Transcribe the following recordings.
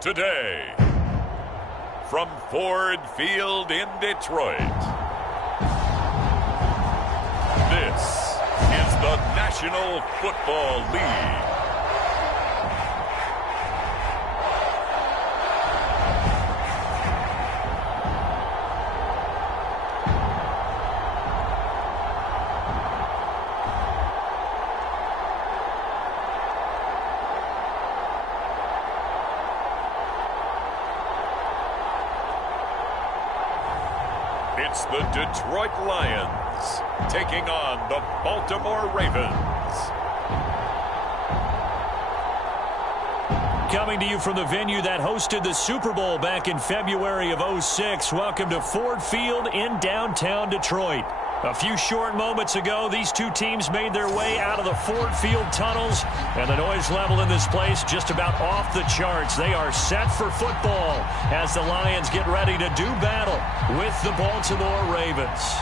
Today, from Ford Field in Detroit, this is the National Football League. It's the Detroit Lions taking on the Baltimore Ravens. Coming to you from the venue that hosted the Super Bowl back in February of '06. Welcome to Ford Field in downtown Detroit. A few short moments ago, these two teams made their way out of the Ford Field tunnels, and the noise level in this place just about off the charts. They are set for football as the Lions get ready to do battle with the Baltimore Ravens.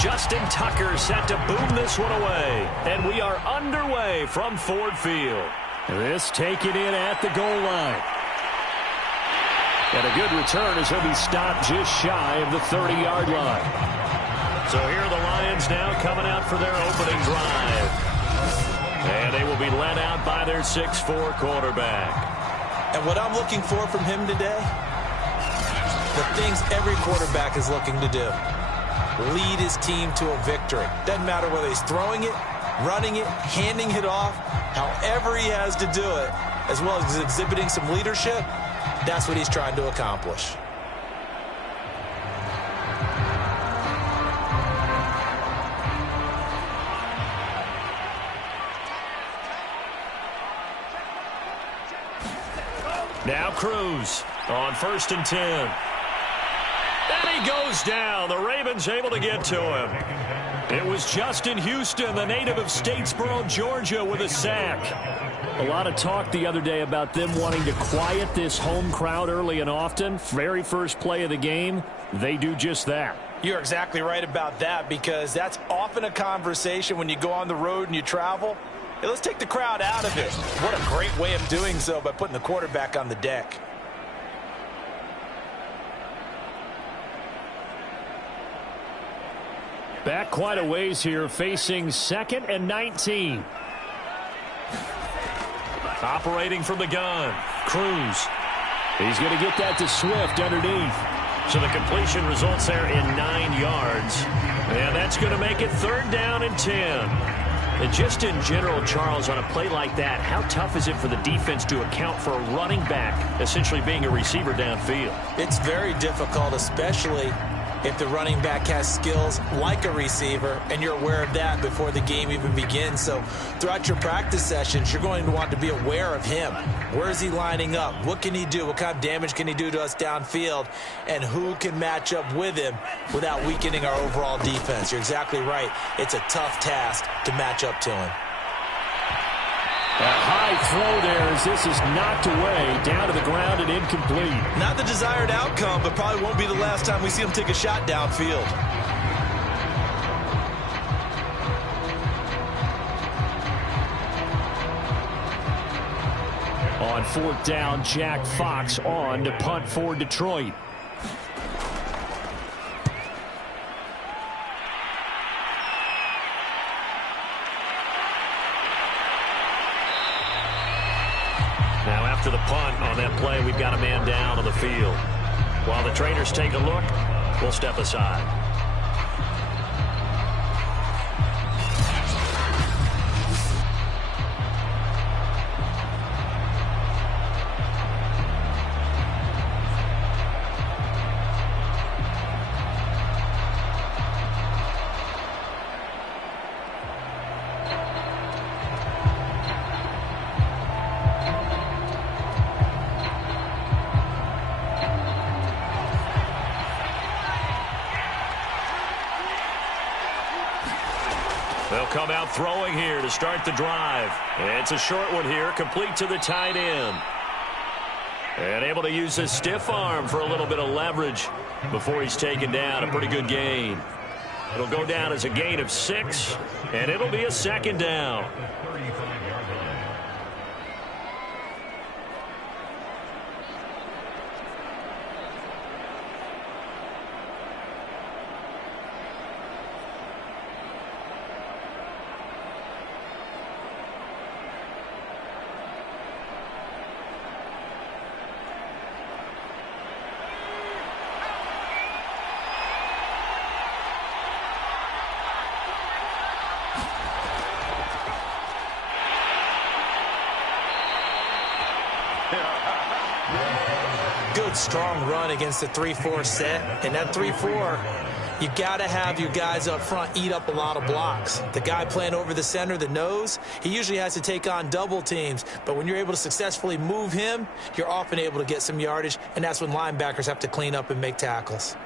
Justin Tucker set to boom this one away. And we are underway from Ford Field. This taken in at the goal line. And a good return as he'll be stopped just shy of the 30-yard line. So here are the Lions now coming out for their opening drive. And they will be led out by their 6'4" quarterback. And what I'm looking for from him today, the things every quarterback is looking to do. Lead his team to a victory. Doesn't matter whether he's throwing it, running it, handing it off, however he has to do it, as well as exhibiting some leadership, that's what he's trying to accomplish. Now Cruz on 1st and 10. And he goes down. The Ravens able to get to him. It was Justin Houston, the native of Statesboro, Georgia, with a sack. A lot of talk the other day about them wanting to quiet this home crowd early and often. Very first play of the game, they do just that. You're exactly right about that, because that's often a conversation when you go on the road and you travel. Hey, let's take the crowd out of it. What a great way of doing so by putting the quarterback on the deck. Back quite a ways here, facing 2nd and 19. Operating from the gun, Cruz. He's going to get that to Swift underneath. So the completion results there in 9 yards. And that's going to make it 3rd down and 10. And just in general, Charles, on a play like that, how tough is it for the defense to account for a running back essentially being a receiver downfield? It's very difficult, especially if the running back has skills like a receiver, and you're aware of that before the game even begins. So throughout your practice sessions, you're going to want to be aware of him. Where is he lining up? What can he do? What kind of damage can he do to us downfield? And who can match up with him without weakening our overall defense? You're exactly right. It's a tough task to match up to him. A high throw there as this is knocked away, down to the ground and incomplete. Not the desired outcome, but probably won't be the last time we see him take a shot downfield. On 4th down, Jack Fox on to punt for Detroit. Now after the punt on that play, we've got a man down on the field. While the trainers take a look, we'll step aside. come out throwing here to start the drive. It's a short one here, complete to the tight end. And able to use his stiff arm for a little bit of leverage before he's taken down. A pretty good gain. It'll go down as a gain of 6, and it'll be a second down. Good, strong run against the 3-4 set. And that 3-4, you got to have your guys up front eat up a lot of blocks. The guy playing over the center, the nose, he usually has to take on double teams. But when you're able to successfully move him, you're often able to get some yardage, and that's when linebackers have to clean up and make tackles.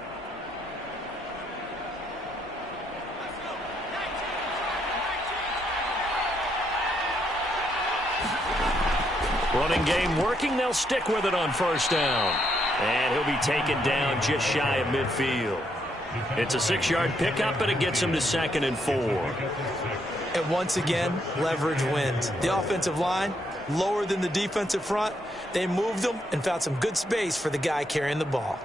Running game working. They'll stick with it on first down. And he'll be taken down just shy of midfield. It's a 6-yard pickup, and it gets him to 2nd and 4. And once again, leverage wins. The offensive line, lower than the defensive front. They moved them and found some good space for the guy carrying the ball.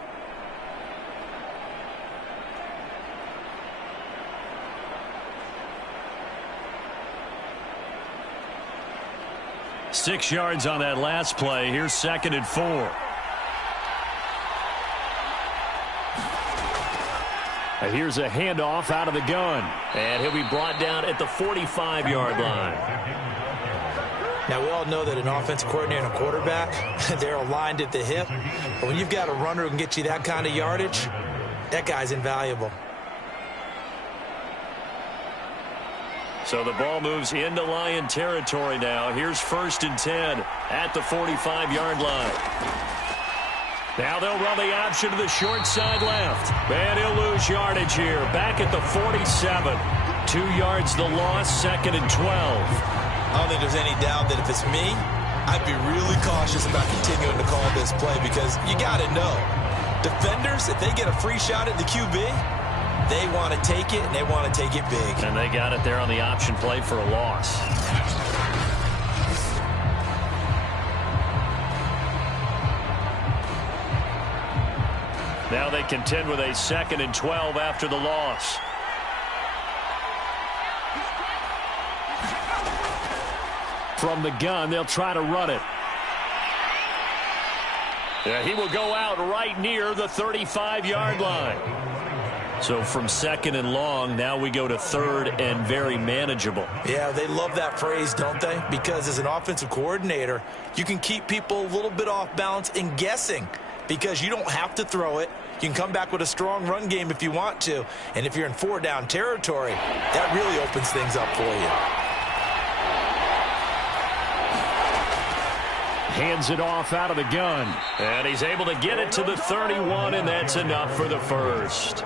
Six yards on that last play. Here's 2nd and 4. And here's a handoff out of the gun. And he'll be brought down at the 45-yard line. Now, we all know that an offensive coordinator and a quarterback, they're aligned at the hip. But when you've got a runner who can get you that kind of yardage, that guy's invaluable. So the ball moves into Lion territory now. Here's 1st and 10 at the 45-yard line. Now they'll run the option to the short side left. And he'll lose yardage here. Back at the 47. 2 yards the loss, 2nd and 12. I don't think there's any doubt that if it's me, I'd be really cautious about continuing to call this play because you got to know, defenders, if they get a free shot at the QB, they want to take it, and they want to take it big. And they got it there on the option play for a loss. Now they contend with a 2nd and 12 after the loss. From the gun, they'll try to run it. Yeah, he will go out right near the 35-yard line. So from 2nd and long, now we go to 3rd and very manageable. Yeah, they love that phrase, don't they? Because as an offensive coordinator, you can keep people a little bit off balance and guessing because you don't have to throw it. You can come back with a strong run game if you want to. And if you're in 4-down territory, that really opens things up for you. Hands it off out of the gun. And he's able to get it to the 31, and that's enough for the first.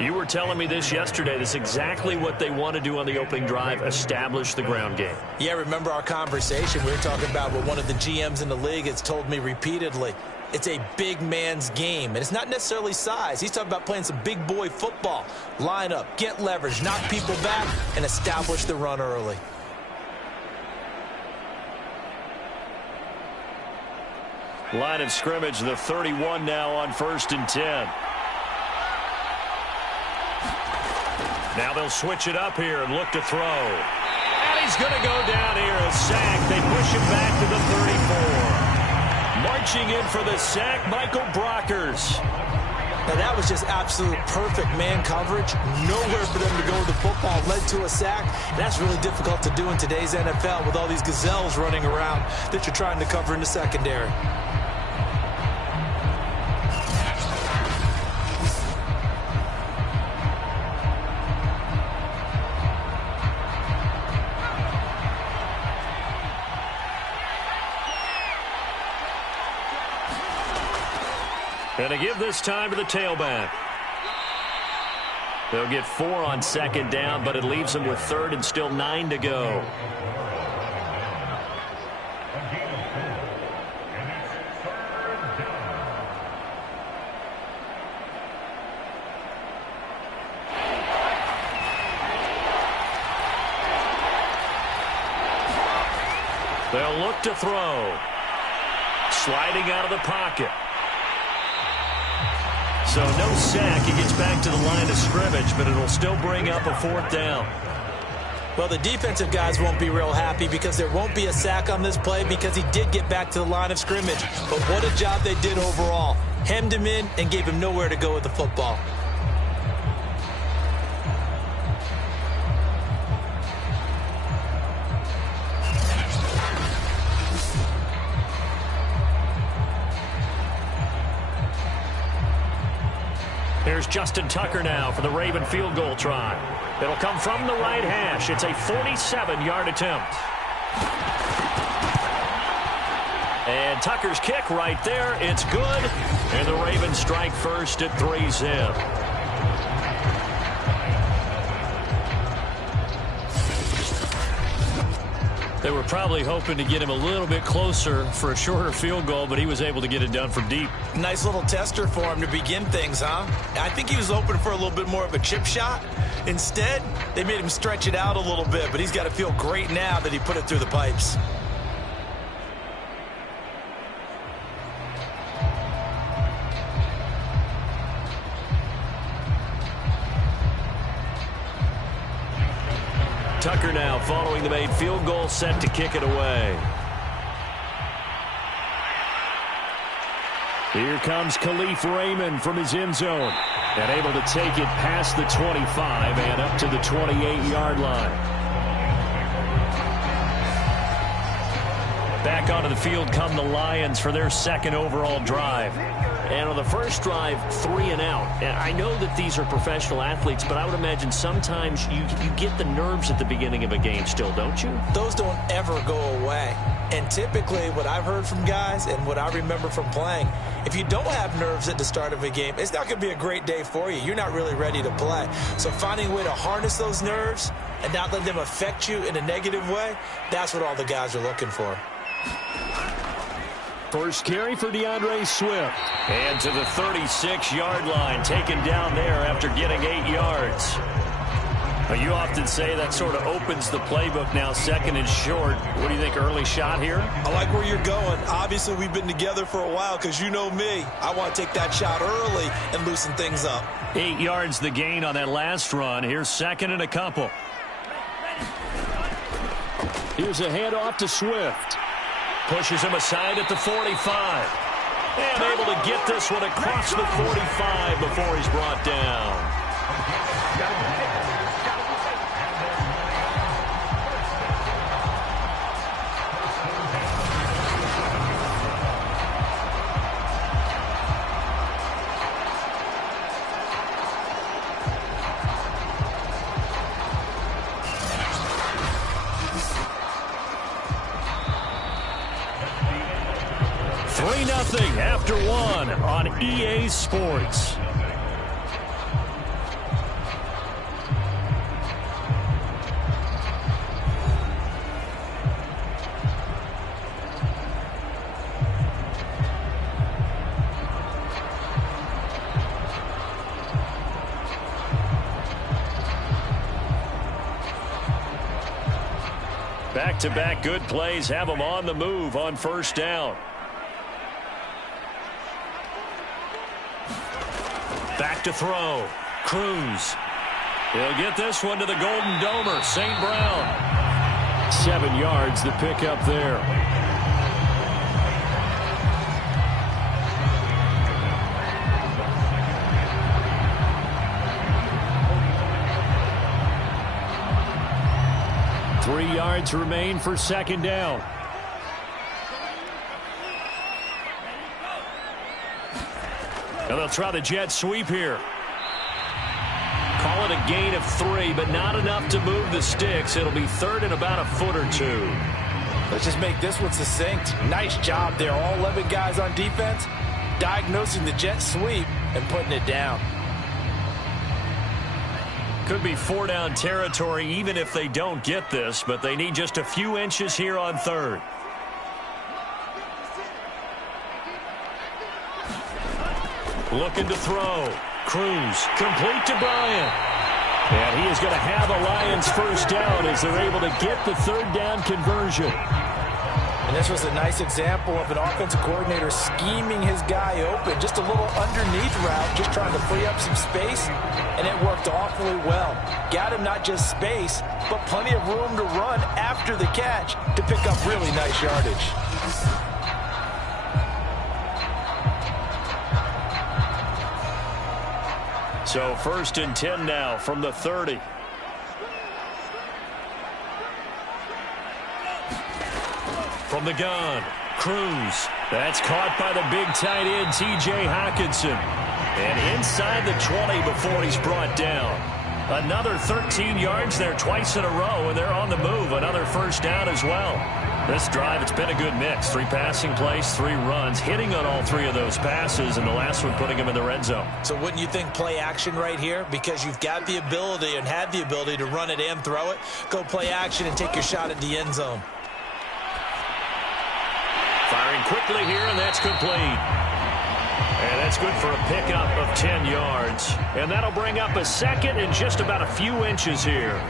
You were telling me this yesterday. This is exactly what they want to do on the opening drive, establish the ground game. Yeah, remember our conversation? We were talking about what one of the GMs in the league has told me repeatedly. It's a big man's game, and it's not necessarily size. He's talking about playing some big boy football. Line up, get leverage, knock people back, and establish the run early. Line of scrimmage, the 31 now on 1st and 10. Now they'll switch it up here and look to throw. And he's going to go down here, a sack. They push him back to the 34. Marching in for the sack, Michael Brockers. Now that was just absolute perfect man coverage. Nowhere for them to go with the football. Led to a sack. And that's really difficult to do in today's NFL with all these gazelles running around that you're trying to cover in the secondary. And to give this time to the tailback. They'll get 4 on second down, but it leaves them with third and still 9 to go. They'll look to throw. Sliding out of the pocket. So no sack. He gets back to the line of scrimmage, but it'll still bring up a 4th down. Well, the defensive guys won't be real happy because there won't be a sack on this play because he did get back to the line of scrimmage. But what a job they did overall. Hemmed him in and gave him nowhere to go with the football. Here's Justin Tucker now for the Raven field goal try. It'll come from the right hash. It's a 47-yard attempt. And Tucker's kick right there. It's good. And the Ravens strike first at 3-zip. They were probably hoping to get him a little bit closer for a shorter field goal, but he was able to get it done from deep. Nice little tester for him to begin things, huh? I think he was hoping for a little bit more of a chip shot. Instead, they made him stretch it out a little bit, but he's got to feel great now that he put it through the pipes. Tucker now following the made field goal, set to kick it away. Here comes Khalif Raymond from his end zone. And able to take it past the 25 and up to the 28-yard line. Back onto the field come the Lions for their second overall drive. And on the first drive, 3 and out. And I know that these are professional athletes, but I would imagine sometimes you get the nerves at the beginning of a game still, don't you? Those don't ever go away. And typically what I've heard from guys and what I remember from playing, if you don't have nerves at the start of a game, it's not going to be a great day for you. You're not really ready to play. So finding a way to harness those nerves and not let them affect you in a negative way, that's what all the guys are looking for. First carry for DeAndre Swift. And to the 36-yard line, taken down there after getting 8 yards. Now, you often say that sort of opens the playbook now, second and short. What do you think, early shot here? I like where you're going. Obviously, we've been together for a while because you know me. I want to take that shot early and loosen things up. 8 yards the gain on that last run. Here's second and a couple. Here's a handoff to Swift. Pushes him aside at the 45. And able to get this one across the 45 before he's brought down. After 1 on EA Sports. Back-to-back good plays have them on the move on first down. Back to throw. Cruz. He'll get this one to the Golden Domer, St. Brown. 7 yards the pickup there. Three yards remain for second down. Now they'll try the jet sweep here. Call it a gain of 3, but not enough to move the sticks. It'll be third and about a foot or 2. Let's just make this one succinct. Nice job there. All 11 guys on defense diagnosing the jet sweep and putting it down. could be 4-down territory even if they don't get this, but they need just a few inches here on third. Looking to throw. Cruz, complete to Bryant. And he is going to have a Lions first down as they're able to get the third down conversion. And this was a nice example of an offensive coordinator scheming his guy open. Just a little underneath route, just trying to free up some space, and it worked awfully well. Got him not just space, but plenty of room to run after the catch to pick up really nice yardage. So 1st and 10 now from the 30. From the gun, Cruz. That's caught by the big tight end, T.J. Hockenson. And inside the 20 before he's brought down. Another 13 yards there twice in a row, and they're on the move. Another first down as well. This drive, it's been a good mix. 3 passing plays, 3 runs, hitting on all 3 of those passes, and the last one putting him in the red zone. So wouldn't you think play action right here? Because you've got the ability and had the ability to run it and throw it. Go play action and take your shot at the end zone. Firing quickly here, and that's complete. And that's good for a pickup of 10 yards. And that'll bring up a second and just about a few inches here.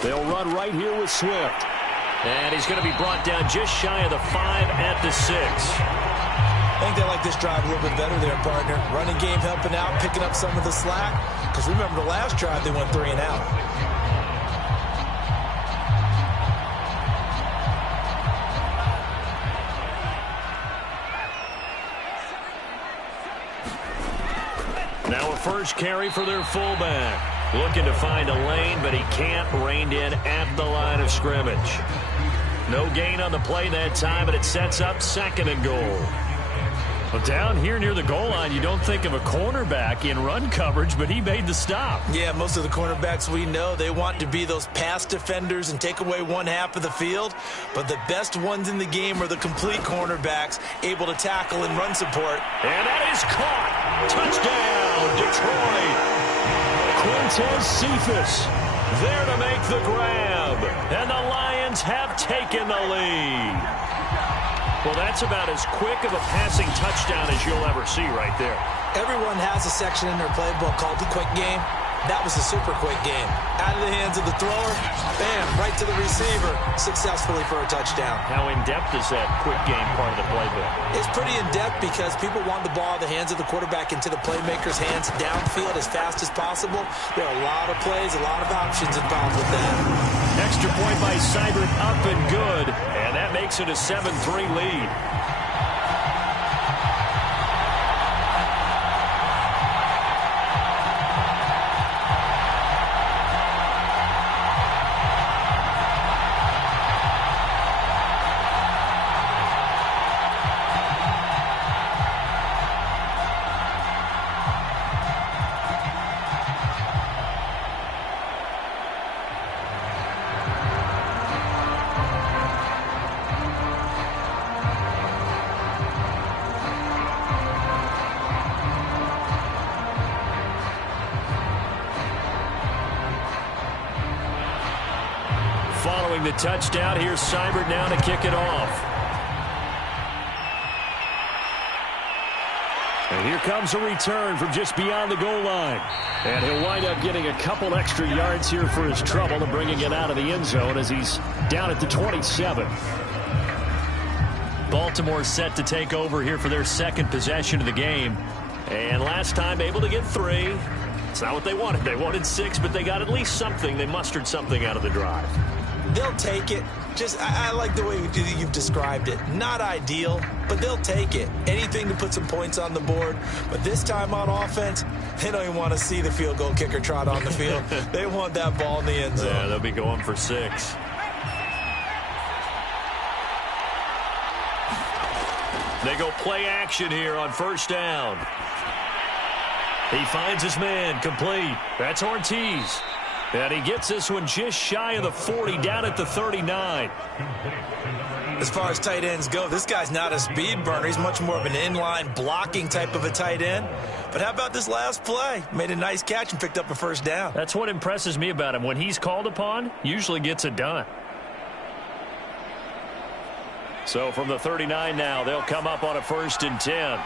They'll run right here with Swift. And he's going to be brought down just shy of the 5 at the 6. I think they like this drive a little bit better there, partner. Running game helping out, picking up some of the slack. Because remember the last drive, they went 3 and out. Now a first carry for their fullback. Looking to find a lane, but he can't. Reined in at the line of scrimmage. No gain on the play that time, and it sets up 2nd and goal. Well, down here near the goal line, you don't think of a cornerback in run coverage, but he made the stop. Yeah, most of the cornerbacks we know, they want to be those pass defenders and take away one half of the field. But the best ones in the game are the complete cornerbacks, able to tackle and run support. And that is caught. Touchdown, Detroit. Quintez Cephas there to make the grab. And the Lions have taken the lead. Well, that's about as quick of a passing touchdown as you'll ever see right there. Everyone has a section in their playbook called the quick game. That was a super quick game. Out of the hands of the thrower, bam, right to the receiver, successfully for a touchdown. How in-depth is that quick game part of the playbook? It's pretty in-depth because people want the ball out of the hands of the quarterback into the playmaker's hands downfield as fast as possible. There are a lot of plays, a lot of options involved with that. Extra point by Seibert, up and good, and that makes it a 7-3 lead. Following the touchdown, here's Seibert now to kick it off. And here comes a return from just beyond the goal line. And he'll wind up getting a couple extra yards here for his trouble and bringing it out of the end zone as he's down at the 27. Baltimore set to take over here for their 2nd possession of the game. And last time able to get 3. It's not what they wanted. They wanted 6, but they got at least something. They mustered something out of the drive. They'll take it. I like the way you've described it. Not ideal, but they'll take it. Anything to put some points on the board. But this time on offense, they don't even want to see the field goal kicker trot on the field. They want that ball in the end zone. Yeah, they'll be going for 6. They go play action here on first down. He finds his man, complete. That's Ortiz. And he gets this one just shy of the 40, down at the 39. As far as tight ends go, this guy's not a speed burner. He's much more of an inline blocking type of a tight end. But how about this last play? Made a nice catch and picked up a first down. That's what impresses me about him. When he's called upon, usually gets it done. So from the 39 now, they'll come up on a 1st and 10.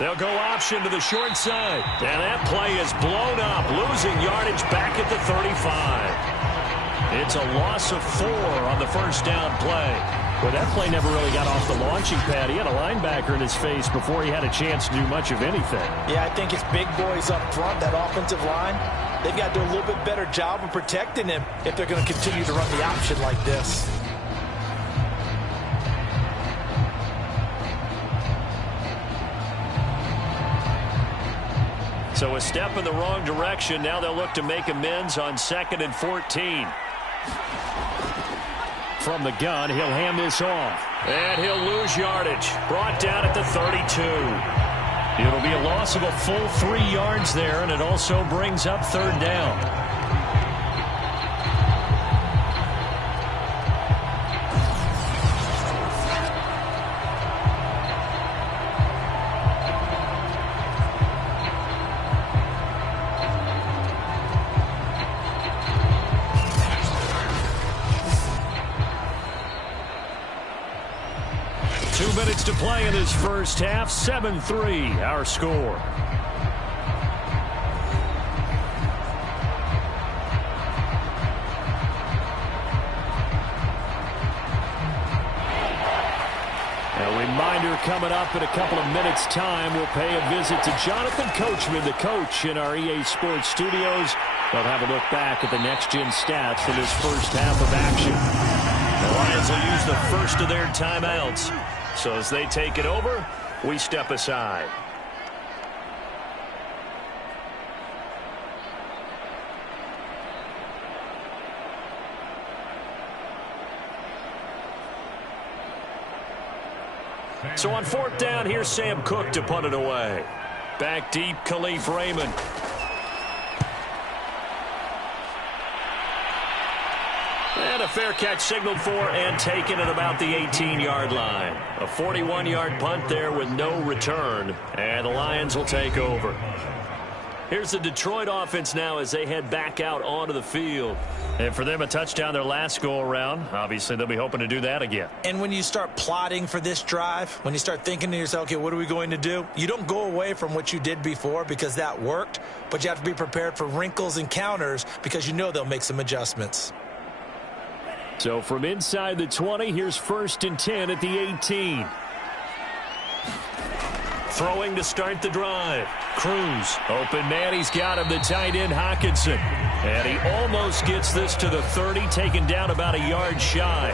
They'll go option to the short side. And that play is blown up, losing yardage back at the 35. It's a loss of 4 on the first down play. Well, that play never really got off the launching pad. He had a linebacker in his face before he had a chance to do much of anything. Yeah, I think it's big boys up front, that offensive line. They've got to do a little bit better job of protecting him if they're going to continue to run the option like this. So a step in the wrong direction. Now they'll look to make amends on 2nd and 14. From the gun, he'll hand this off. And he'll lose yardage. Brought down at the 32. It'll be a loss of a full 3 yards there, and it also brings up 3rd down. 2 minutes to play in this first half. 7-3, our score. A reminder coming up in a couple of minutes' time. We'll pay a visit to Jonathan Coachman, the coach in our EA Sports studios. They'll have a look back at the next-gen stats for this first half of action. The Lions will use the first of their timeouts. So as they take it over, we step aside. So on 4th down, here's Sam Cook to punt it away. Back deep, Khalif Raymond. And a fair catch signaled for and taken at about the 18-yard line. A 41-yard punt there with no return. And the Lions will take over. Here's the Detroit offense now as they head back out onto the field. And for them, a touchdown their last go-around. Obviously, they'll be hoping to do that again. And when you start plotting for this drive, when you start thinking to yourself, okay, what are we going to do? You don't go away from what you did before because that worked, but you have to be prepared for wrinkles and counters because you know they'll make some adjustments. So from inside the 20, here's 1st and 10 at the 18. Throwing to start the drive. Cruz, open man, he's got him, the tight end Hawkinson. And he almost gets this to the 30, taken down about a yard shy.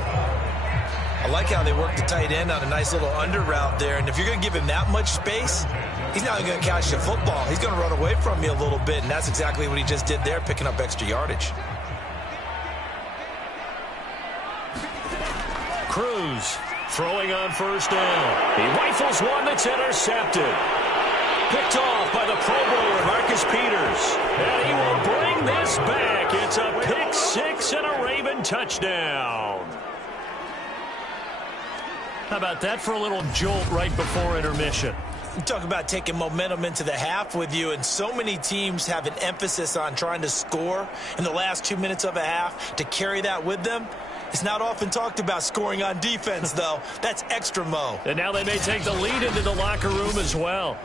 I like how they work the tight end on a nice little under route there. And if you're going to give him that much space, he's not going to catch the football. He's going to run away from you a little bit, and that's exactly what he just did there, picking up extra yardage. Cruz throwing on 1st down. He rifles one that's intercepted. Picked off by the Pro Bowler, Marcus Peters. And he will bring this back. It's a pick 6 and a Raven touchdown. How about that for a little jolt right before intermission? You talk about taking momentum into the half with you, and so many teams have an emphasis on trying to score in the last 2 minutes of a half to carry that with them. It's not often talked about scoring on defense, though. That's extra mo. And now they may take the lead into the locker room as well.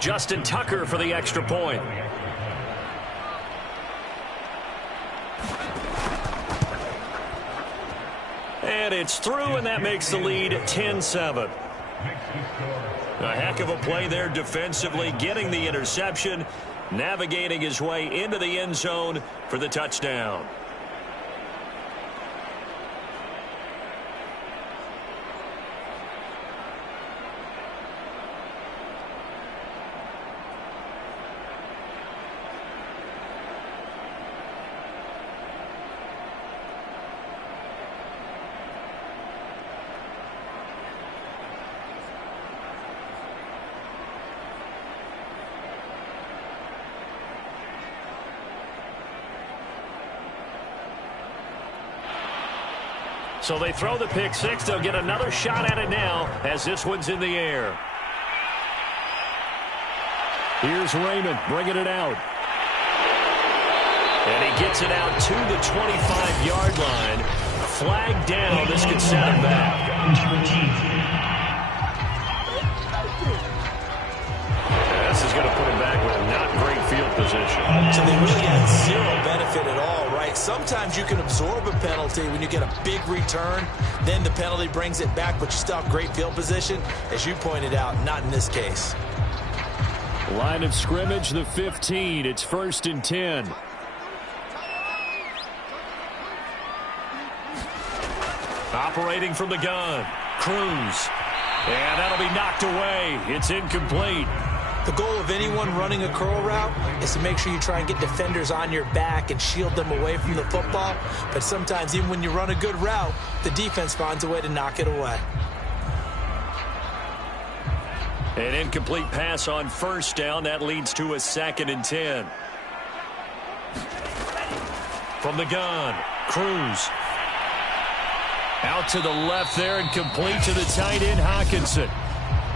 Justin Tucker for the extra point. And it's through, and that makes the lead 10-7. A heck of a play there defensively, getting the interception, navigating his way into the end zone for the touchdown. So they throw the pick six. They'll get another shot at it now as this one's in the air. Here's Raymond bringing it out. And he gets it out to the 25-yard line. Flag down. This could set him back. This is going to put him back with not great field position. So they really had zero benefit at all, right? Sometimes you can absorb a penalty when you get a big return. Then the penalty brings it back, but you still have great field position. As you pointed out, not in this case. Line of scrimmage, the 15. It's 1st and 10. Operating from the gun. Cruz. And that'll be knocked away. It's incomplete. The goal of anyone running a curl route is to make sure you try and get defenders on your back and shield them away from the football. But sometimes even when you run a good route, the defense finds a way to knock it away. An incomplete pass on 1st down. That leads to a 2nd and 10. From the gun, Cruz. Out to the left there and complete to the tight end, Hawkinson.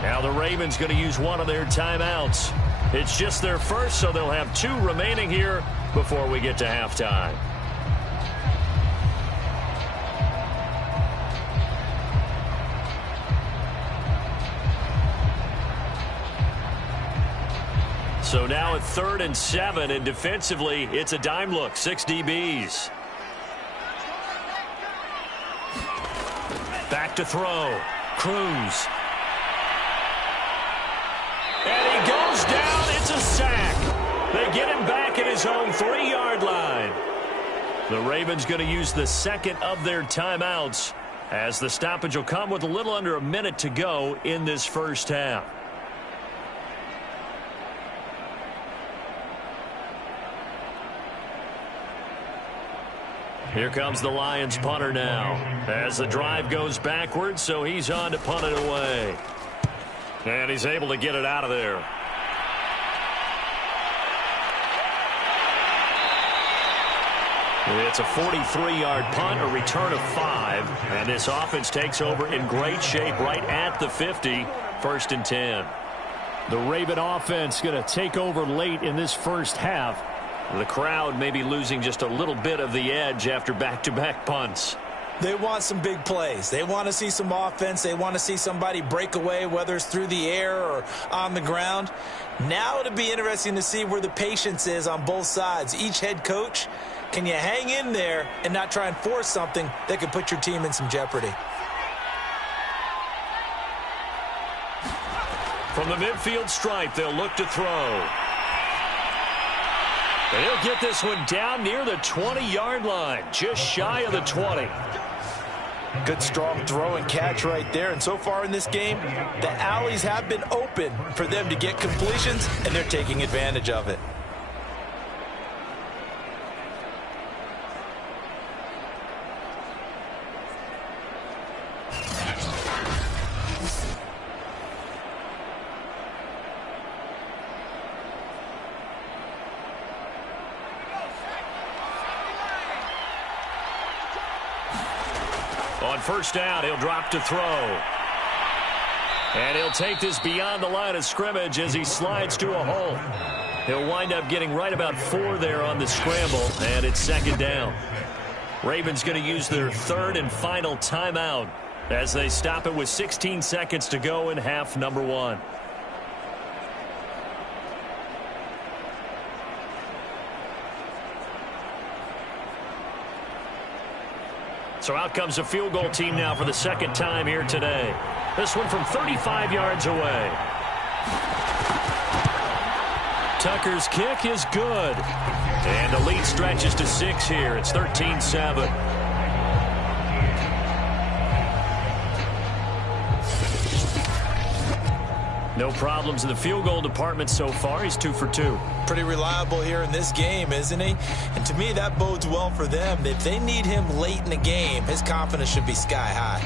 Now the Ravens going to use one of their timeouts. It's just their first, so they'll have 2 remaining here before we get to halftime. So now at 3rd and 7, and defensively, it's a dime look, 6 DBs. Back to throw. Cruz. And he goes down. It's a sack. They get him back at his own 3-yard line. The Ravens going to use the 2nd of their timeouts as the stoppage will come with a little under a minute to go in this first half. Here comes the Lions punter now as the drive goes backwards, so he's on to punt it away. And he's able to get it out of there. It's a 43-yard punt, a return of 5, and this offense takes over in great shape right at the 50, 1st and 10. The Raven offense going to take over late in this first half. The crowd may be losing just a little bit of the edge after back-to-back punts. They want some big plays. They want to see some offense. They want to see somebody break away, whether it's through the air or on the ground. Now it'll be interesting to see where the patience is on both sides. Each head coach, can you hang in there and not try and force something that could put your team in some jeopardy? From the midfield stripe, they'll look to throw. And he'll get this one down near the 20-yard line, just shy of the 20. Good, strong throw and catch right there. And so far in this game, the alleys have been open for them to get completions, and they're taking advantage of it. On 1st down, he'll drop to throw. And he'll take this beyond the line of scrimmage as he slides to a hole. He'll wind up getting right about 4 there on the scramble, and it's 2nd down. Ravens going to use their 3rd and final timeout as they stop it with 16 seconds to go in half number 1. So out comes a field goal team now for the 2nd time here today. This one from 35 yards away. Tucker's kick is good. And the lead stretches to 6 here. It's 13-7. No problems in the field goal department so far. He's 2 for 2. Pretty reliable here in this game, isn't he? And to me, that bodes well for them. If they need him late in the game, his confidence should be sky high.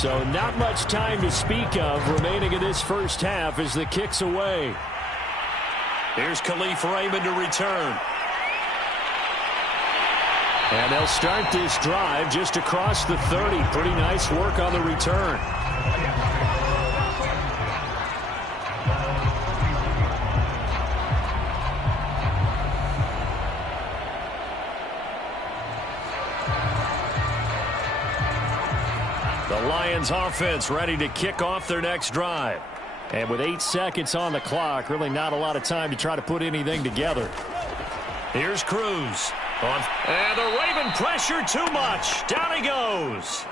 So not much time to speak of remaining in this first half as the kick's away. Here's Khalif Raymond to return. And they'll start this drive just across the 30. Pretty nice work on the return. The Lions offense ready to kick off their next drive. And with 8 seconds on the clock, really not a lot of time to try to put anything together. Here's Cruz. And the Raven pressure too much. Down he goes.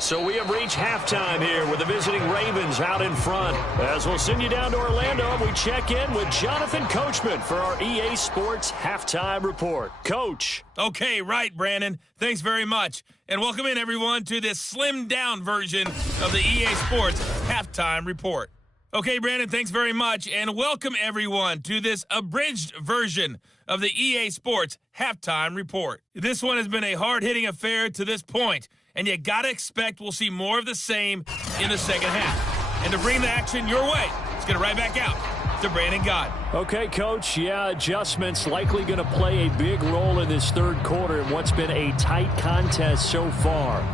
So we have reached halftime here with the visiting Ravens out in front. As we'll send you down to Orlando, and we check in with Jonathan Coachman for our EA Sports Halftime Report. Coach. Okay, right, Brandon. Thanks very much. And welcome in, everyone, to this slimmed-down version of the EA Sports Halftime Report. Okay, Brandon, thanks very much. And welcome, everyone, to this abridged version of the EA Sports Halftime Report. This one has been a hard-hitting affair to this point. And you got to expect we'll see more of the same in the second half. And to bring the action your way, let's get it right back out to Brandon Gott. Okay, Coach. Yeah, adjustments likely going to play a big role in this third quarter in what's been a tight contest so far.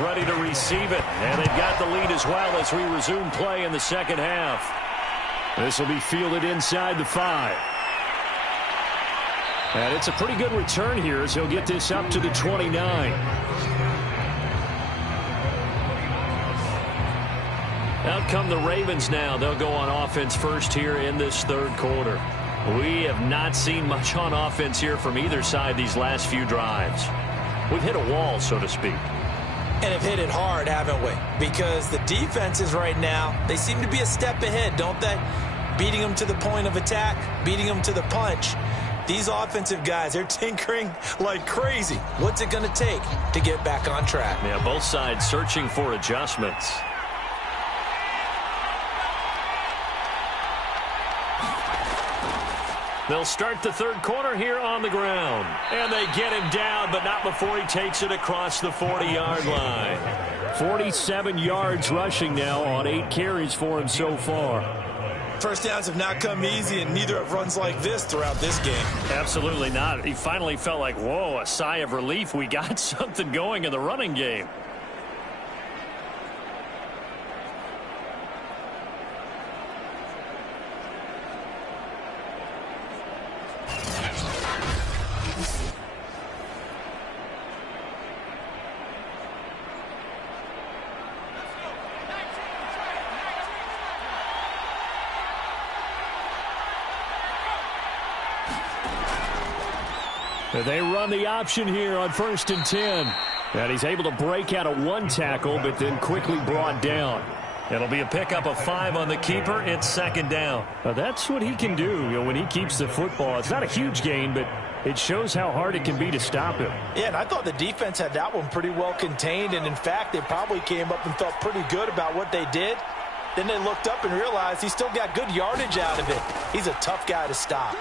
Ready to receive it, and they've got the lead as well as we resume play in the second half. This will be fielded inside the 5. And it's a pretty good return here as he'll get this up to the 29. Out come the Ravens now. They'll go on offense first here in this third quarter. We have not seen much on offense here from either side these last few drives. We've hit a wall, so to speak. And have hit it hard, haven't we? Because the defenses right now, they seem to be a step ahead, don't they? Beating them to the point of attack, beating them to the punch. These offensive guys, they're tinkering like crazy. What's it going to take to get back on track? Yeah, both sides searching for adjustments. They'll start the third quarter here on the ground. And they get him down, but not before he takes it across the 40-yard line. 47 yards rushing now on 8 carries for him so far. First downs have not come easy, and neither have runs like this throughout this game. Absolutely not. He finally felt like, whoa, a sigh of relief. We got something going in the running game. They run the option here on 1st and 10. And he's able to break out of one tackle, but then quickly brought down. It'll be a pickup of 5 on the keeper. It's second down. That's what he can do, when he keeps the football. It's not a huge gain, but it shows how hard it can be to stop him. Yeah, and I thought the defense had that one pretty well contained. And, in fact, they probably came up and felt pretty good about what they did. Then they looked up and realized he still got good yardage out of it. He's a tough guy to stop.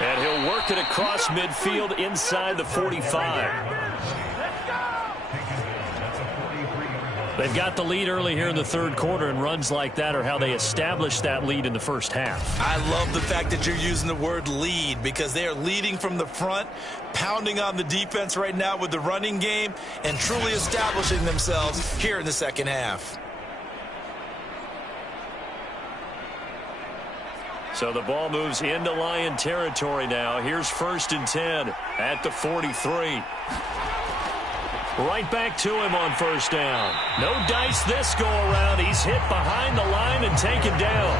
And he'll work it across midfield inside the 45. They've got the lead early here in the third quarter, and runs like that are how they established that lead in the first half. I love the fact that you're using the word lead, because they are leading from the front, pounding on the defense right now with the running game, and truly establishing themselves here in the second half. So the ball moves into Lion territory now. Here's 1st and 10 at the 43. Right back to him on 1st down. No dice this go around. He's hit behind the line and taken down.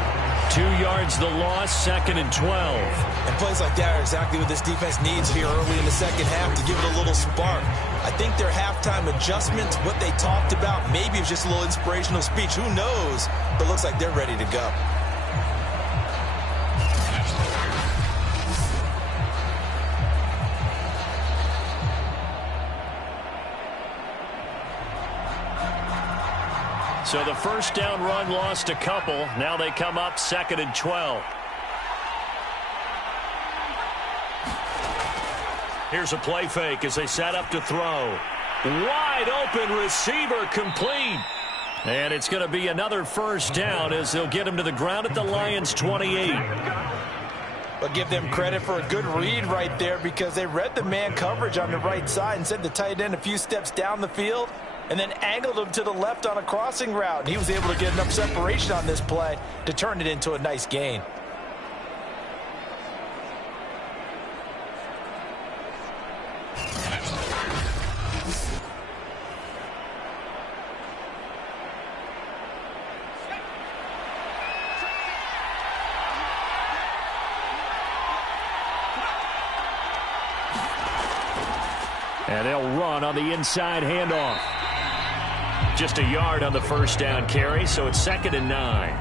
2 yards the loss, 2nd and 12. And plays like that are exactly what this defense needs here early in the second half to give it a little spark. I think their halftime adjustments, what they talked about, maybe it was just a little inspirational speech. Who knows? But looks like they're ready to go. So the 1st down run lost a couple. Now they come up 2nd and 12. Here's a play fake as they set up to throw. Wide open receiver complete. And it's going to be another 1st down as they'll get him to the ground at the Lions 28. But give them credit for a good read right there because they read the man coverage on the right side and sent the tight end a few steps down the field and then angled him to the left on a crossing route. And he was able to get enough separation on this play to turn it into a nice gain. And they'll run on the inside handoff. Just a yard on the 1st down carry, so it's 2nd and 9.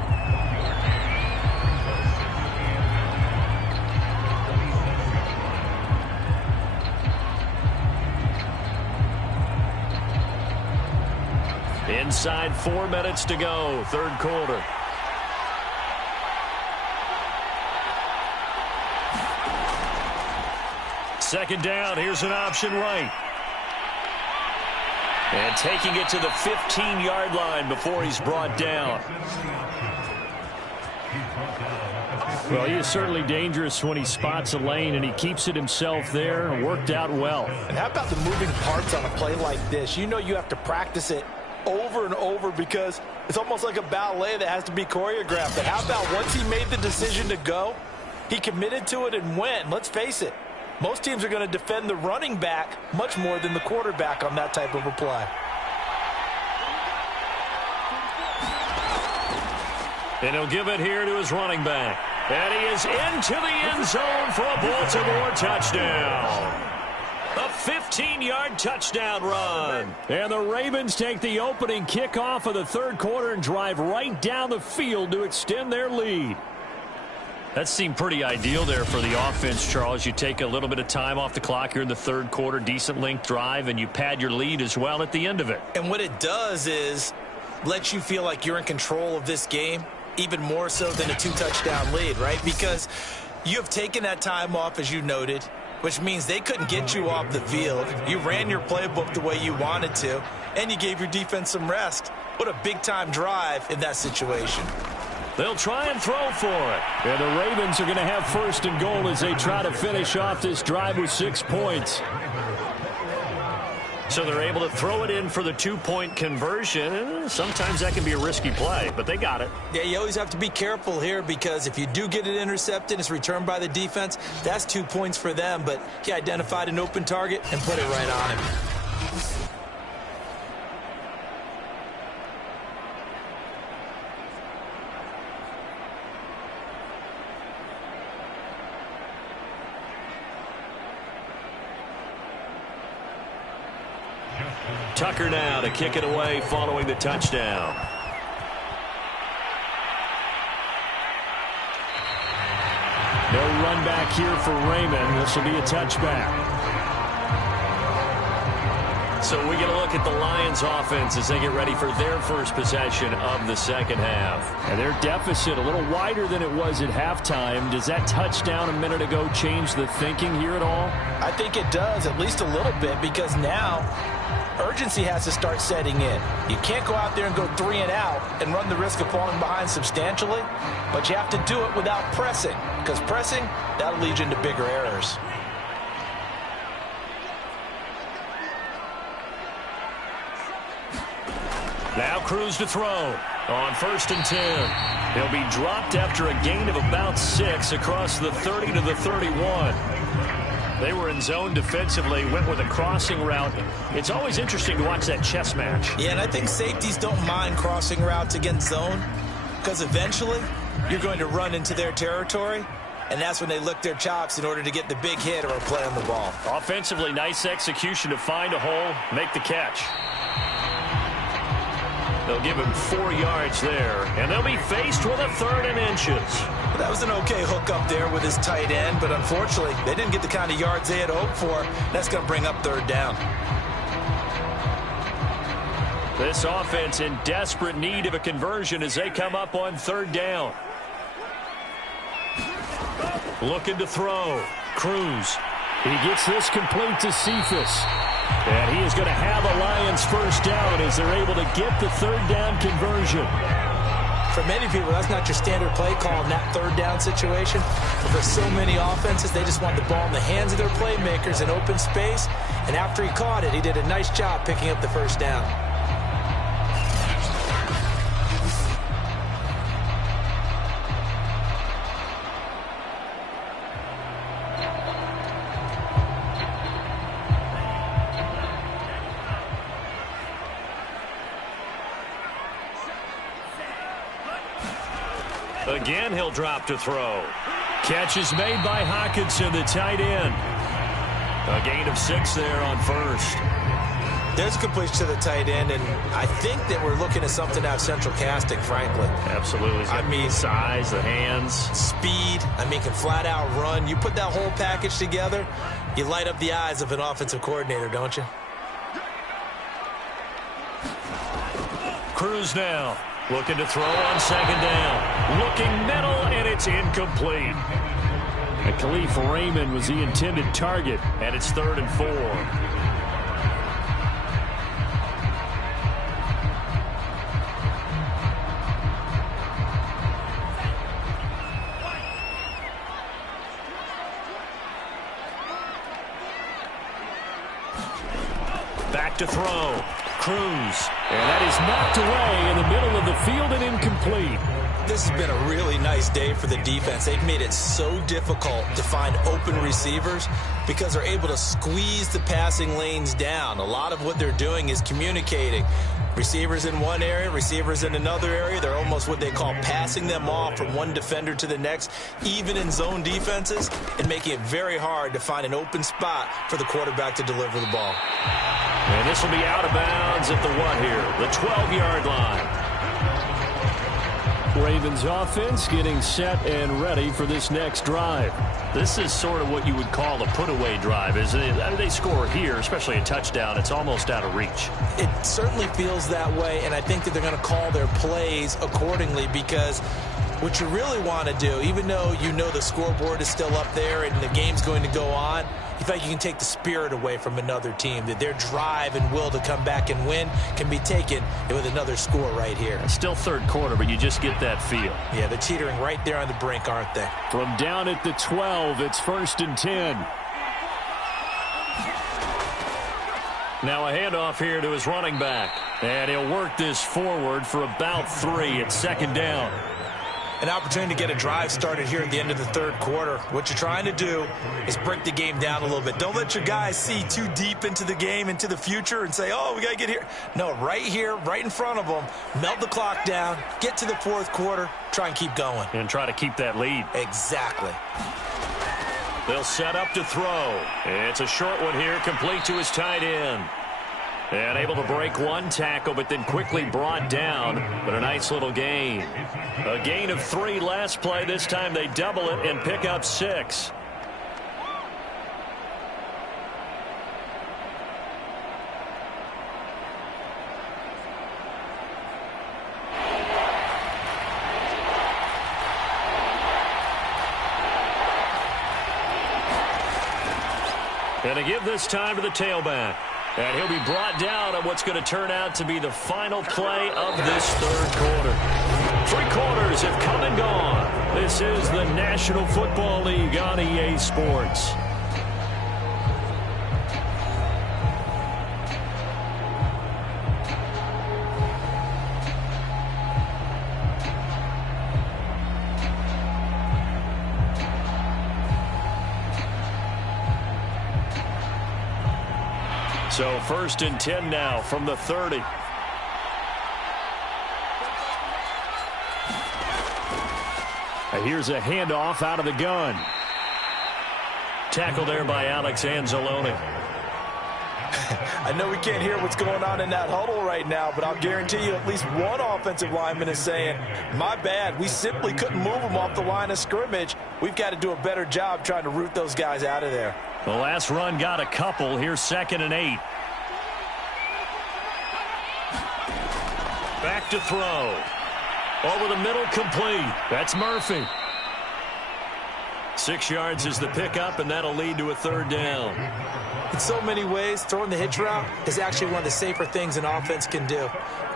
Inside 4 minutes to go, 3rd quarter. Second down, here's an option right. And taking it to the 15-yard line before he's brought down. Well, he is certainly dangerous when he spots a lane, and he keeps it himself there. Worked out well. And how about the moving parts on a play like this? You know you have to practice it over and over because it's almost like a ballet that has to be choreographed. But how about once he made the decision to go, he committed to it and went. Let's face it. Most teams are going to defend the running back much more than the quarterback on that type of a play. And he'll give it here to his running back. And he is into the end zone for a Baltimore touchdown. A 15-yard touchdown run. And the Ravens take the opening kickoff of the 3rd quarter and drive right down the field to extend their lead. That seemed pretty ideal there for the offense, Charles. You take a little bit of time off the clock here in the 3rd quarter, decent length drive, and you pad your lead as well at the end of it. And what it does is let you feel like you're in control of this game, even more so than a 2-touchdown lead, right? Because you have taken that time off, as you noted, which means they couldn't get you off the field. You ran your playbook the way you wanted to, and you gave your defense some rest. What a big-time drive in that situation. They'll try and throw for it. And the Ravens are going to have 1st and goal as they try to finish off this drive with 6 points. So they're able to throw it in for the 2-point conversion. Sometimes that can be a risky play, but they got it. Yeah, you always have to be careful here because if you do get it intercepted, it's returned by the defense. That's 2 points for them, but he identified an open target and put it right on him. Tucker now to kick it away following the touchdown. No run back here for Raymond. This will be a touchback. So we get a look at the Lions offense as they get ready for their first possession of the second half. And their deficit a little wider than it was at halftime. Does that touchdown a minute ago change the thinking here at all? I think it does, at least a little bit, because now urgency has to start setting in. You can't go out there and go 3 and out and run the risk of falling behind substantially, but you have to do it without pressing, because pressing, that'll lead you into bigger errors. Now Cruz to throw. On 1st and 10. He'll be dropped after a gain of about 6 across the 30 to the 31. They were in zone defensively, went with a crossing route. It's always interesting to watch that chess match. Yeah, and I think safeties don't mind crossing routes against zone because eventually you're going to run into their territory, and that's when they lick their chops in order to get the big hit or a play on the ball. Offensively, nice execution to find a hole, make the catch. They'll give him 4 yards there, and they'll be faced with a 3rd and inches. That was an okay hook up there with his tight end, but unfortunately, they didn't get the kind of yards they had hoped for. That's going to bring up 3rd down. This offense in desperate need of a conversion as they come up on 3rd down. Looking to throw. Cruz. He gets this complete to Cephas. And he is going to have a Lions 1st down as they're able to get the 3rd down conversion. For many people, that's not your standard play call in that 3rd down situation. But for so many offenses, they just want the ball in the hands of their playmakers in open space. And after he caught it, he did a nice job picking up the 1st down. Again, he'll drop to throw. Catch is made by Hawkinson, the tight end. A gain of 6 there on 1st. There's a completion to the tight end, and I think that we're looking at something out of central casting, frankly. Absolutely. I mean, size, the hands. Speed. I mean, can flat out run. You put that whole package together, you light up the eyes of an offensive coordinator, don't you? Cruz now. Looking to throw on 2nd down. Looking middle, and it's incomplete. And Khalif Raymond was the intended target. And it's 3rd and 4. Back to throw. Cruz. And that is knocked away in the middle of the field and incomplete. This has been a really nice day for the defense. They've made it so difficult to find open receivers because they're able to squeeze the passing lanes down. A lot of what they're doing is communicating. Receivers in one area, receivers in another area. They're almost what they call passing them off from one defender to the next, even in zone defenses, and making it very hard to find an open spot for the quarterback to deliver the ball. And this will be out of bounds at the what here? The 12-yard line. Ravens offense getting set and ready for this next drive. This is sort of what you would call a put-away drive, isn't it? They score here, especially a touchdown. It's almost out of reach. It certainly feels that way, and I think that they're going to call their plays accordingly because what you really want to do, even though you know the scoreboard is still up there and the game's going to go on, you feel like you can take the spirit away from another team, that their drive and will to come back and win can be taken with another score right here. It's still 3rd quarter, but you just get that feel. Yeah, they're teetering right there on the brink, aren't they? From down at the 12, it's 1st and 10. Now a handoff here to his running back. And he'll work this forward for about 3 at 2nd down. An opportunity to get a drive started here at the end of the 3rd quarter. What you're trying to do is break the game down a little bit. Don't let your guys see too deep into the game, into the future, and say, oh, we got to get here. No, right here, right in front of them, melt the clock down, get to the 4th quarter, try and keep going. And try to keep that lead. Exactly. They'll set up to throw. It's a short one here, complete to his tight end. And able to break one tackle, but then quickly brought down. But a nice little gain. A gain of 3 last play. This time they double it and pick up 6. And to give this time to the tailback. And he'll be brought down on what's going to turn out to be the final play of this 3rd quarter. 3 quarters have come and gone. This is the National Football League on EA Sports. So 1st and 10 now from the 30. Here's a handoff out of the gun. Tackle there by Alex Anzalone. I know we can't hear what's going on in that huddle right now, but I'll guarantee you at least one offensive lineman is saying, my bad, we simply couldn't move them off the line of scrimmage. We've got to do a better job trying to root those guys out of there. The last run got a couple. Here's 2nd and 8. Back to throw. Over the middle, complete. That's Murphy. 6 yards is the pickup, and that'll lead to a 3rd down. In so many ways, throwing the hitch route is actually one of the safer things an offense can do.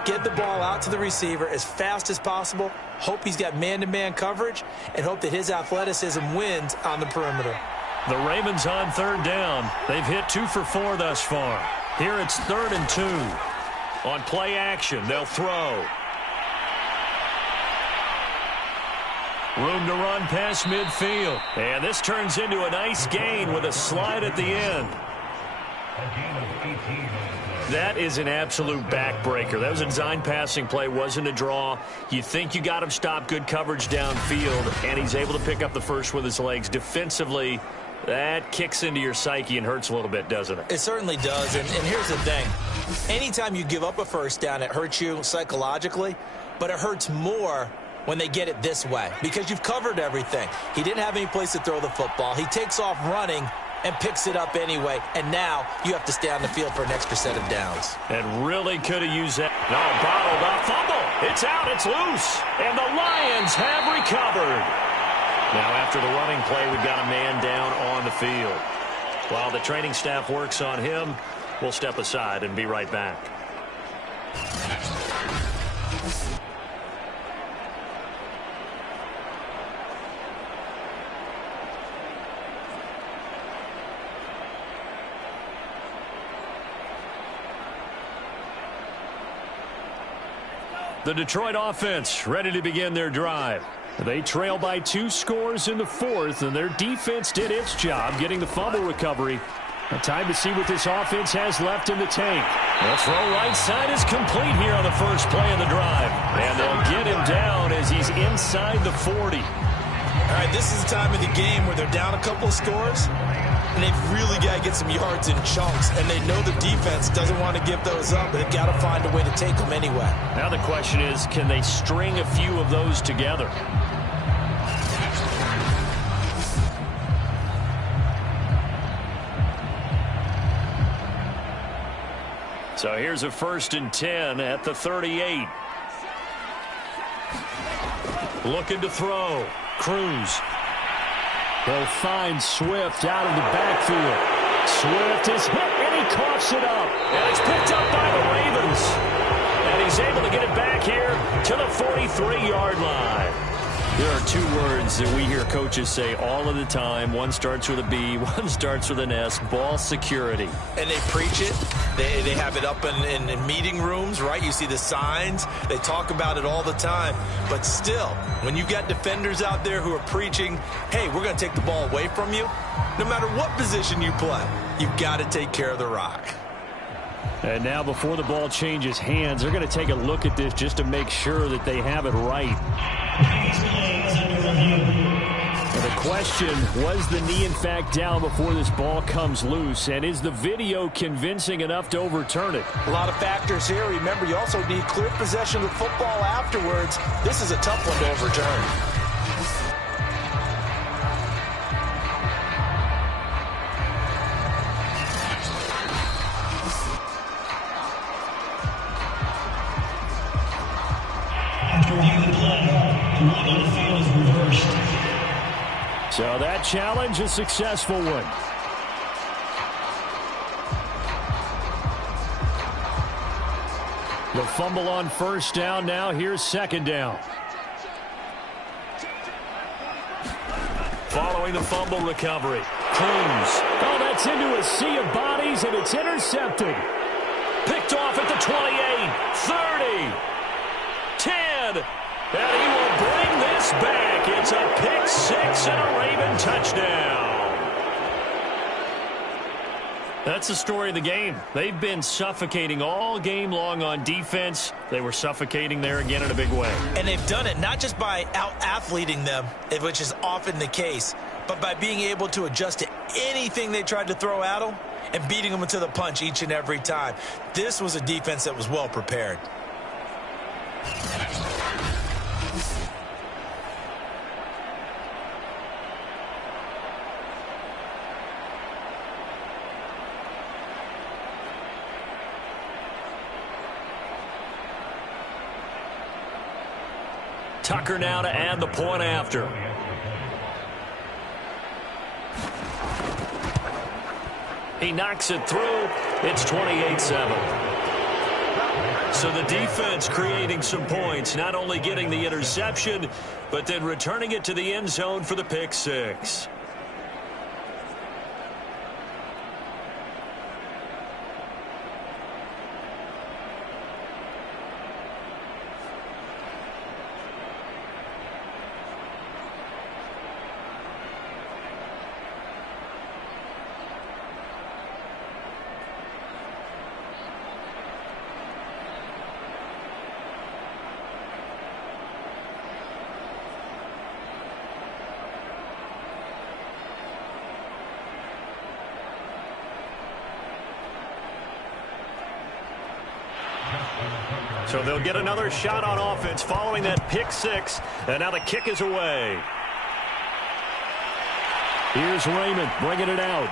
Get the ball out to the receiver as fast as possible, hope he's got man-to-man coverage, and hope that his athleticism wins on the perimeter. The Ravens on 3rd down. They've hit 2 for 4 thus far. Here it's 3rd and 2. On play action, they'll throw. Room to run past midfield. And this turns into a nice gain with a slide at the end. That is an absolute backbreaker. That was a design passing play, wasn't a draw. You think you got him stopped, good coverage downfield, and he's able to pick up the first with his legs. Defensively, that kicks into your psyche and hurts a little bit, doesn't it? It certainly does, and here's the thing. Anytime you give up a first down, it hurts you psychologically, but it hurts more when they get it this way because you've covered everything. He didn't have any place to throw the football. He takes off running and picks it up anyway, and now you have to stay on the field for an extra set of downs. And really could have used that. No, bottled up. Fumble. It's out. It's loose. And the Lions have recovered. Now after the running play, we've got a man down on the field. While the training staff works on him, we'll step aside and be right back. The Detroit offense ready to begin their drive. They trail by 2 scores in the 4th, and their defense did its job getting the fumble recovery. Now time to see what this offense has left in the tank. The throw right side is complete here on the first play of the drive. And they'll get him down as he's inside the 40. All right, this is the time of the game where they're down a couple of scores, and they've really got to get some yards in chunks, and they know the defense doesn't want to give those up, but they've got to find a way to take them anyway. Now the question is, can they string a few of those together? So here's a 1st and 10 at the 38. Looking to throw. Cruz. They'll find Swift out of the backfield. Swift is hit, and he coughs it up. And it's picked up by the Ravens. And he's able to get it back here to the 43-yard line. There are 2 words that we hear coaches say all of the time. One starts with a B, one starts with an S, ball security. And they preach it. They have it up in meeting rooms, right? You see the signs. They talk about it all the time. But still, when you've got defenders out there who are preaching, hey, we're going to take the ball away from you, no matter what position you play, you've got to take care of the rock. And now before the ball changes hands, they're going to take a look at this just to make sure that they have it right. And the question, was the knee in fact down before this ball comes loose? And is the video convincing enough to overturn it? A lot of factors here. Remember, you also need clear possession of the football afterwards. This is a tough one to overturn. So that challenge, a successful one. The fumble on 1st down. Now here's 2nd down. Following the fumble recovery, Cruz. Oh, that's into a sea of bodies, and it's intercepted. Picked off at the 28, 30, 10. And he will bring this back. It's a pick 6 and a Raven touchdown. That's the story of the game. They've been suffocating all game long on defense. They were suffocating there again in a big way. And they've done it not just by out-athleting them, which is often the case, but by being able to adjust to anything they tried to throw at them and beating them to the punch each and every time. This was a defense that was well prepared. Tucker now to add the point after. He knocks it through. It's 28-7. So the defense creating some points, not only getting the interception, but then returning it to the end zone for the pick six. So they'll get another shot on offense following that pick six, and now the kick is away. Here's Raymond bringing it out.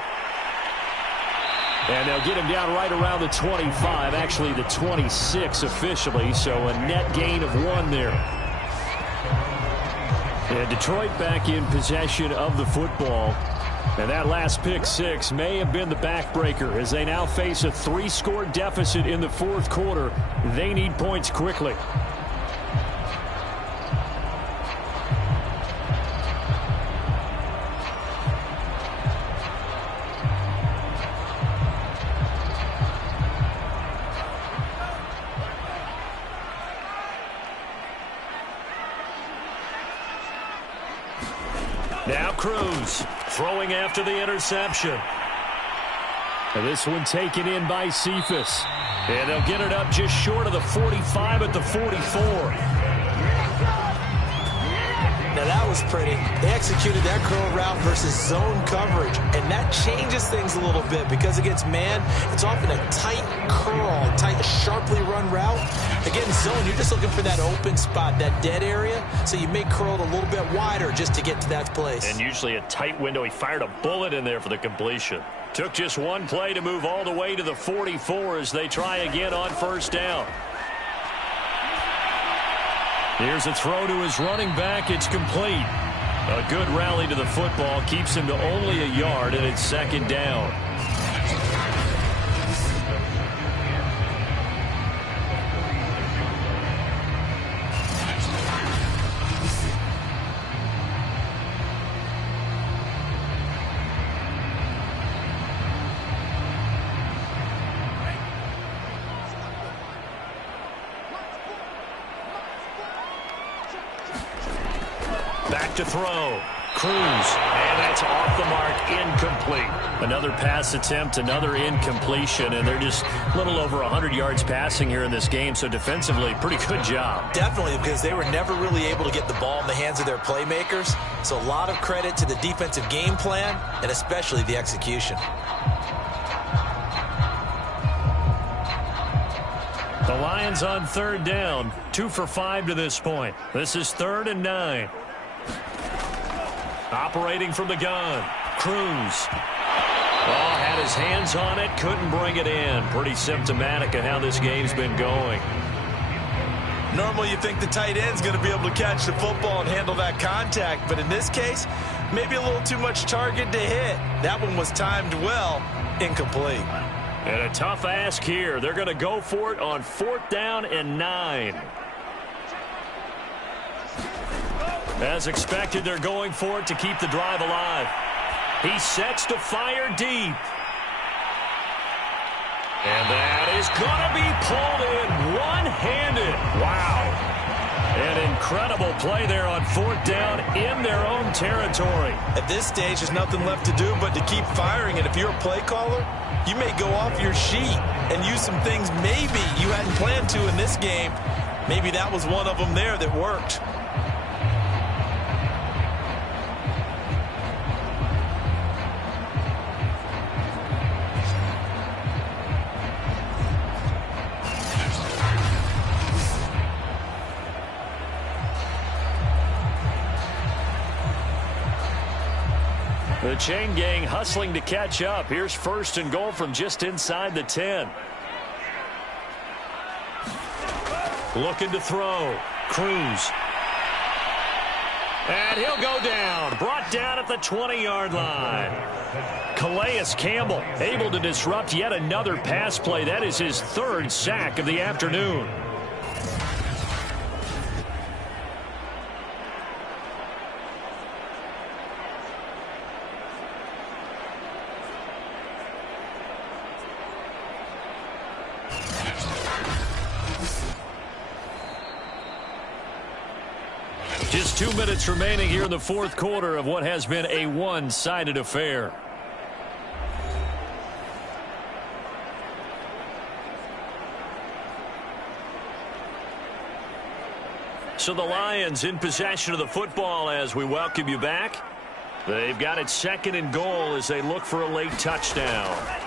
And they'll get him down right around the 25, actually the 26 officially, so a net gain of 1 there. And Detroit back in possession of the football. And that last pick six may have been the backbreaker as they now face a 3-score deficit in the fourth quarter. They need points quickly. Now Cruz throwing after the interception. And this one taken in by Cephas. And they'll get it up just short of the 45 at the 44. Now that was pretty. They executed that curl route versus zone coverage, and that changes things a little bit because against man, it's often a tight curl, tight, sharply run route. Against zone, you're just looking for that open spot, that dead area, so you may curl it a little bit wider just to get to that place. And usually a tight window. He fired a bullet in there for the completion. Took just one play to move all the way to the 44 as they try again on first down. Here's a throw to his running back. It's complete. A good rally to the football keeps him to only a yard, and it's second down. Back to throw. Cruz. And that's off the mark. Incomplete. Another pass attempt, another incompletion, and they're just a little over 100 yards passing here in this game, so defensively, pretty good job. Definitely, because they were never really able to get the ball in the hands of their playmakers, so a lot of credit to the defensive game plan and especially the execution. The Lions on third down, 2 for 5 to this point. This is 3rd and 9. Operating from the gun, Cruz. Oh, had his hands on it, couldn't bring it in. Pretty symptomatic of how this game's been going. Normally you think the tight end's going to be able to catch the football and handle that contact, but in this case, maybe a little too much target to hit. That one was timed well, incomplete. And a tough ask here. They're going to go for it on 4th down and 9. As expected, they're going for it to keep the drive alive. He sets to fire deep. And that is going to be pulled in one-handed. Wow. An incredible play there on 4th down in their own territory. At this stage, there's nothing left to do but to keep firing, and if you're a play caller, You may go off your sheet and use some things maybe you hadn't planned to in this game. Maybe that was one of them there that worked. The chain gang hustling to catch up. Here's 1st and goal from just inside the 10. Looking to throw. Cruz. And he'll go down. Brought down at the 20-yard line. Calais Campbell able to disrupt yet another pass play. That is his 3rd sack of the afternoon. Just 2 minutes remaining here in the 4th quarter of what has been a one-sided affair. So the Lions in possession of the football as we welcome you back. They've got it 2nd and goal as they look for a late touchdown.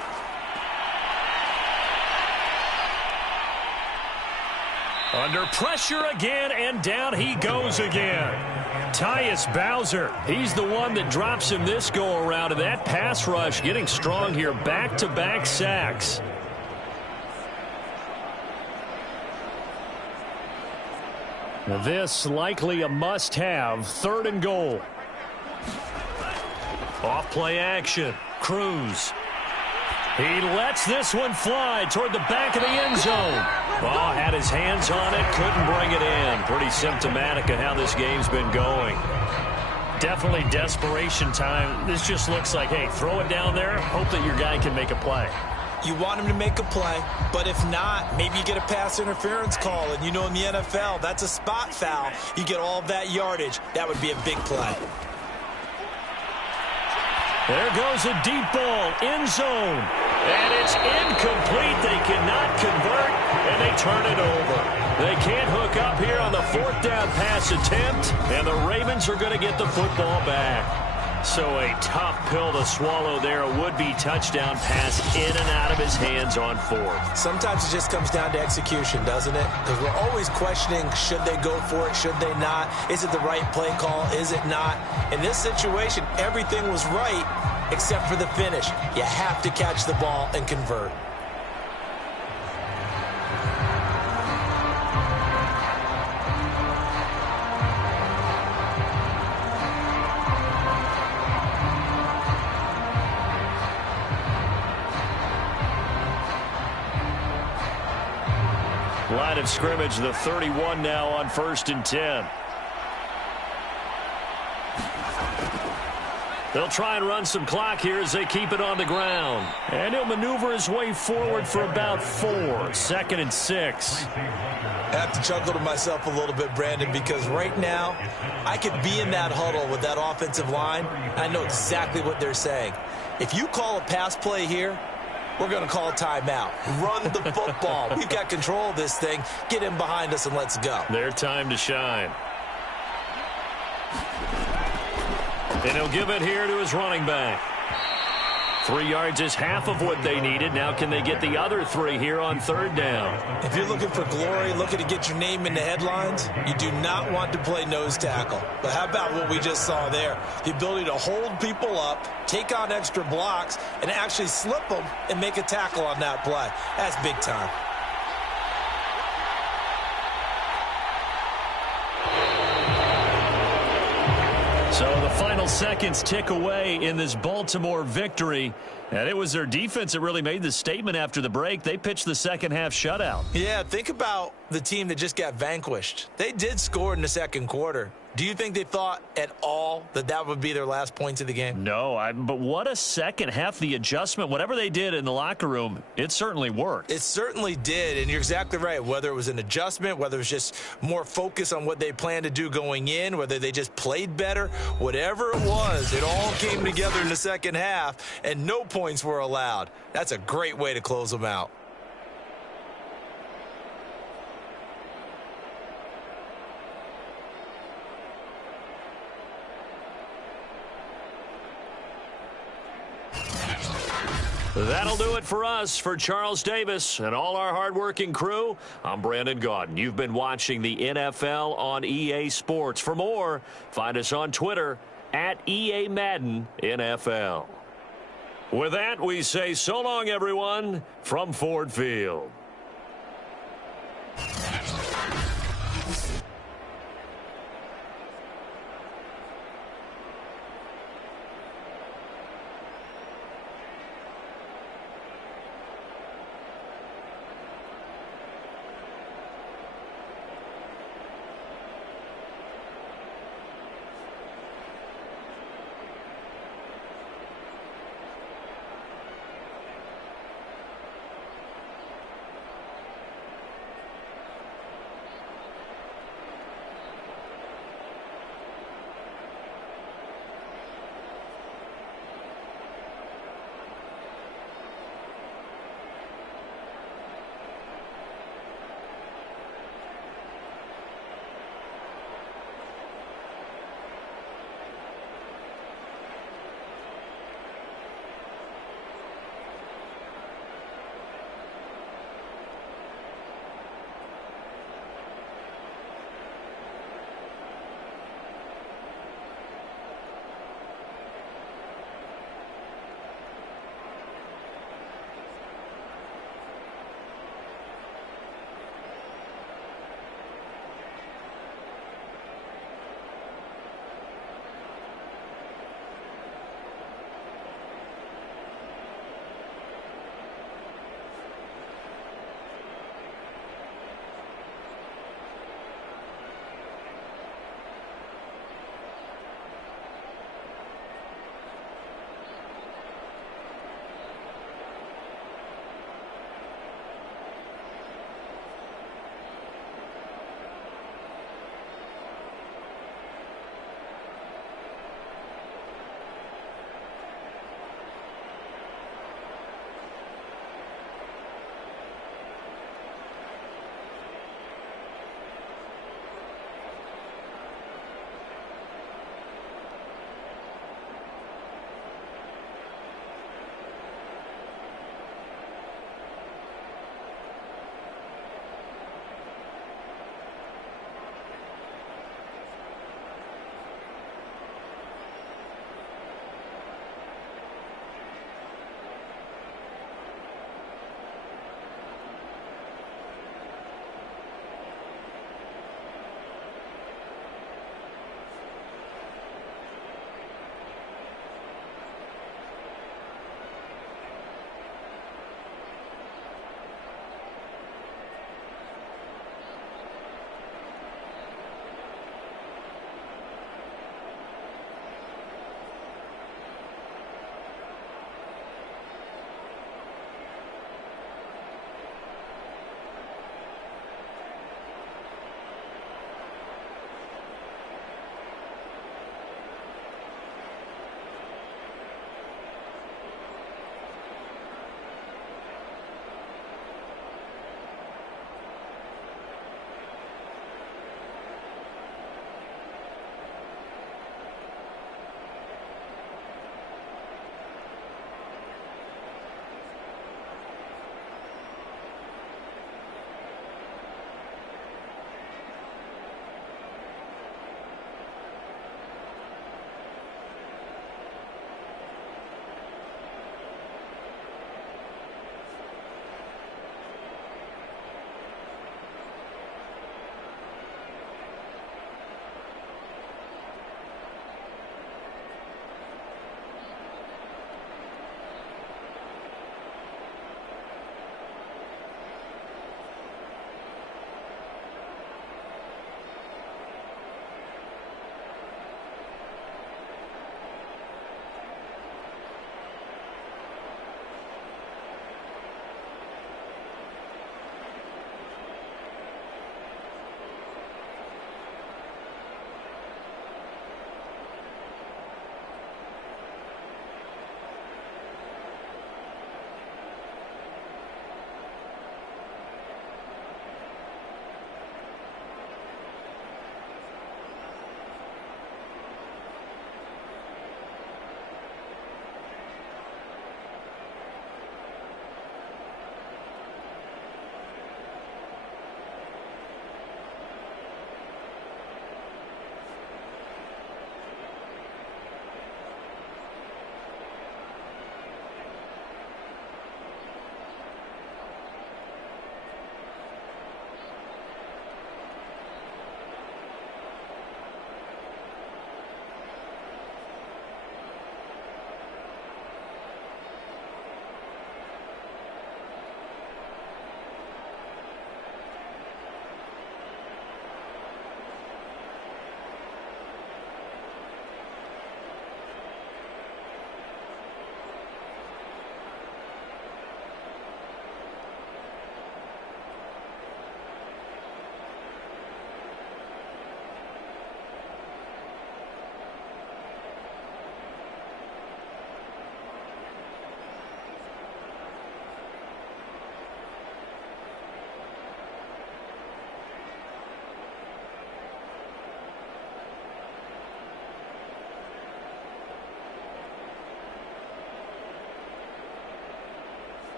Under pressure again, and down he goes again. Tyus Bowser, he's the one that drops him this go-around, and that pass rush getting strong here. Back-to-back sacks. Now this likely a must-have. 3rd and goal. Off-play action. Cruz. He lets this one fly toward the back of the end zone. Oh, had his hands on it, couldn't bring it in. Pretty symptomatic of how this game's been going. Definitely desperation time. This just looks like, hey, throw it down there, hope that your guy can make a play. You want him to make a play, but if not, maybe you get a pass interference call. And you know in the NFL, that's a spot foul. You get all that yardage. That would be a big play. There goes a deep ball, end zone. And it's incomplete. They cannot convert, and they turn it over. They can't hook up here on the 4th down pass attempt, and the Ravens are going to get the football back. So a tough pill to swallow there. A would-be touchdown pass in and out of his hands on 4th. Sometimes it just comes down to execution, doesn't it? Because we're always questioning, should they go for it, should they not? Is it the right play call, is it not? In this situation, everything was right except for the finish. You have to catch the ball and convert. Line of scrimmage, the 31 now on 1st and 10. They'll try and run some clock here as they keep it on the ground. And he'll maneuver his way forward for about 4. 2nd and 6. I have to chuckle to myself a little bit, Brandon, because right now I could be in that huddle with that offensive line. I know exactly what they're saying. If you call a pass play here, we're going to call a timeout. Run the football. We've got control of this thing. Get in behind us and let's go. Their time to shine. And he'll give it here to his running back. 3 yards is half of what they needed. Now can they get the other 3 here on 3rd down? If you're looking for glory, looking to get your name in the headlines, you do not want to play nose tackle. But how about what we just saw there? The ability to hold people up, take on extra blocks, and actually slip them and make a tackle on that play. That's big time. So the final seconds tick away in this Baltimore victory. And it was their defense that really made the statement after the break. They pitched the second half shutout. Yeah, think about the team that just got vanquished. They did score in the 2nd quarter. Do you think they thought at all that that would be their last points of the game? No, but what a second half. The adjustment, whatever they did in the locker room, it certainly worked. It certainly did, and you're exactly right. Whether it was an adjustment, whether it was just more focus on what they planned to do going in, whether they just played better, whatever it was, it all came together in the second half, and no points were allowed. That's a great way to close them out. That'll do it for us. For Charles Davis and all our hardworking crew, I'm Brandon Gaudin. You've been watching the NFL on EA Sports. For more, find us on Twitter at EA Madden NFL. With that, we say so long, everyone, from Ford Field.